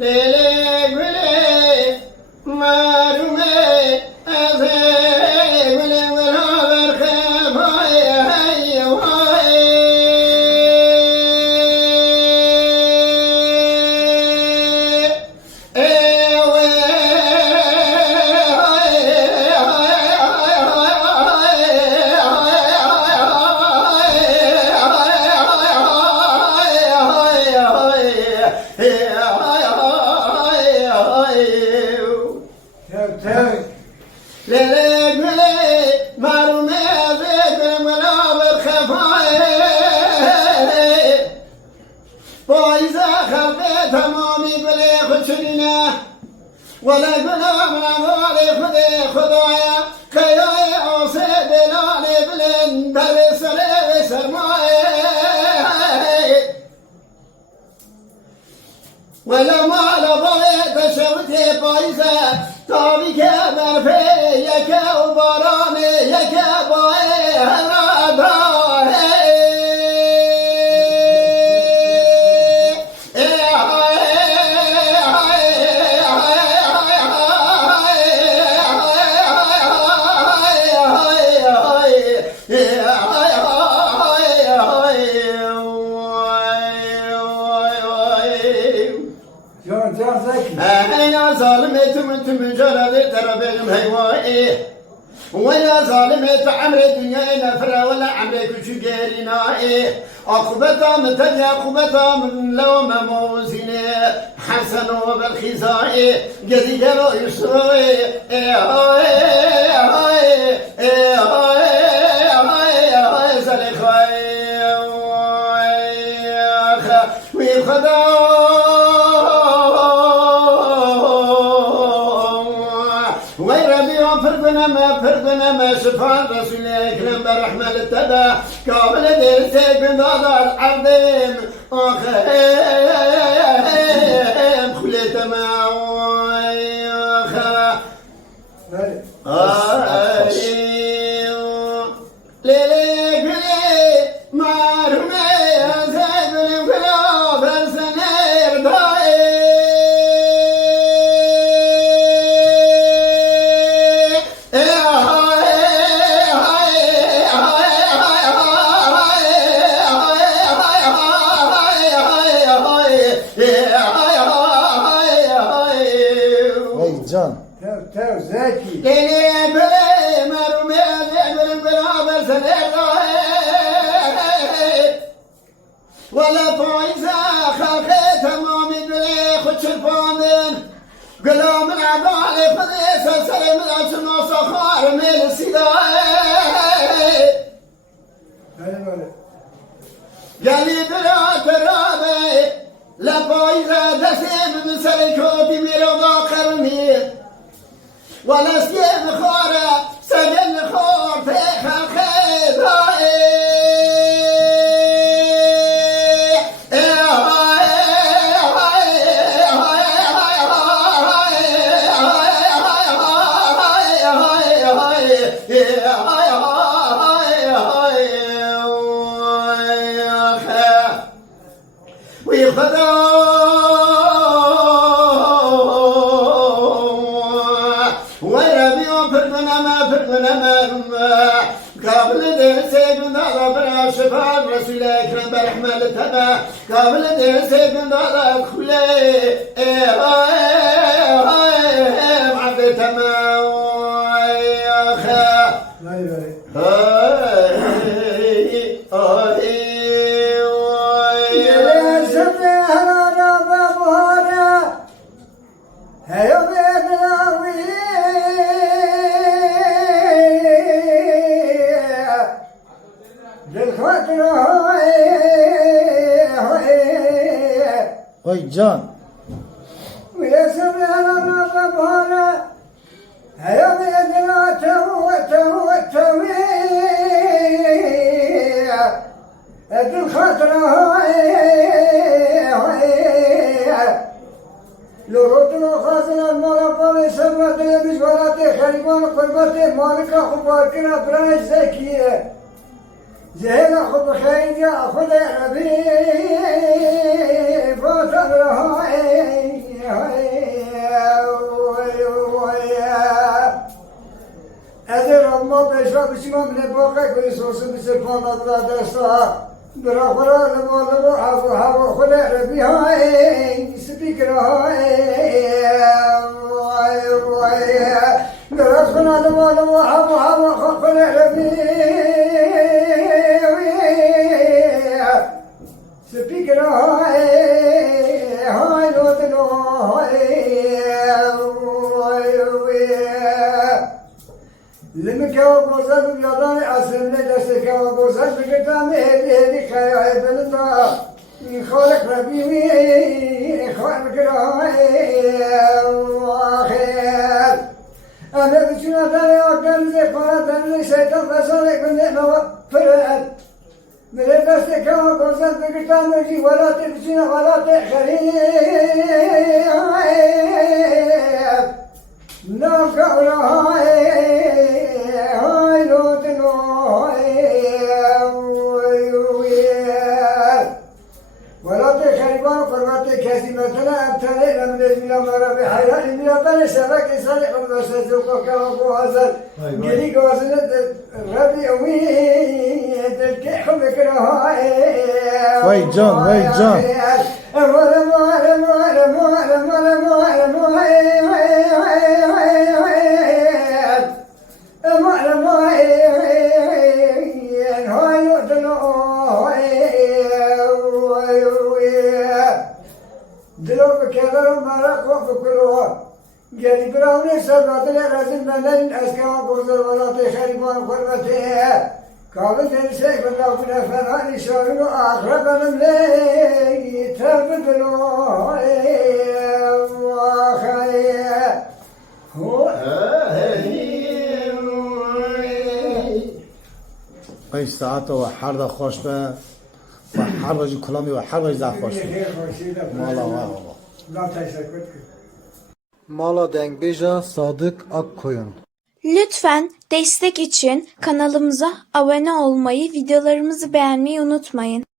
Lele güle marume eze güle beraber kefay hay vay. Lele güle marume eze beraber kefay. Boyza kalbe tamami güle kuçurina. ولا غلام على خدي خدايا كياي اوسه دلالي بلن در سره سرماي ولا مال ضيت شوتي بايزه طابي كبر في يك وبرامي يك باي هرادا Can Zeki. يا ظالم انت مجرد ترى بينهم هيوائي ويا ظالم عمر الدنيا نفرة ولا عمرك شو قالنا عقبتها متى عقبتها من لوم موزنة حسن وبالخزائي قد قالوا يسروي زلخاي ويخدا فرقنا ما شفان رسول اكرم برحمة التبا قابل درسك من ضاد العظيم اخيم خليت معوي ليلي قلي معرمي زيد الانقلاب السنير ضايق Can. Tev Zeki. Lele bele marume zebel beraber senera ولا فايزة خلقي تمام بلي خد شرفانين قلوم العدالة خذي سلسلة من أجمع صخار من السلاي قالي بلا ترابي لا فايزة دسيم من سلكوتي مرضى قرني ولا سيم خورة سجن خور في خلقي ضائي قابل درسك من ضرب الشفاء رسول اكرم برحمة التبا قابل درسك من ضرب خلي عبد تمام يا Oy Can. لورتنا خازن المال سبت بجوارات خريبان قربت مالك خباركنا براش زكية زهل خب خير خد ربي فاتن رهاي بری سوسن بسر پاند را دستا برا برا نمو حفو حفو خدا ربی های سپیکر های وای وای برا خنا نمو حفو حفو خدا ربی سپیکر های لوتنو لمكا وقوزات بيضاني عسلم لدستكا وقوزات بقدام هدي خياي بلطا خالق ربيوي خالق راي واخير أنا بجنا داري أقدر زي خالق داري شيطان فصالك من نعمة فرقت من دستكا وقوزات بقدام هدي ولا تبجنا ولا تخريب نوكا وراي هاي لوتنو ولا تخربان قربات كاسي مثلا ابتلي لم نجم مرة بحياة من يطلع شبك يصلح المسجد وكما هذا قلي قوزنة ربي أمي تلكيحهم بكرهاي وای جان وای جان دلو بكذا مرق وفكروها قال براوني سبعة رزق من أسكان قوزر ولا تخربان قربته قابل تنسيك الله كنا فراني شارنو أقرب من لي تبدلو وخي هو وای ساعت و حرد خوش به و حرد کلامی و حرد زد خوش به مالا والا لا تشكر Mala Dengbeja Sadık Akkoyun. Lütfen destek için kanalımıza abone olmayı, videolarımızı beğenmeyi unutmayın.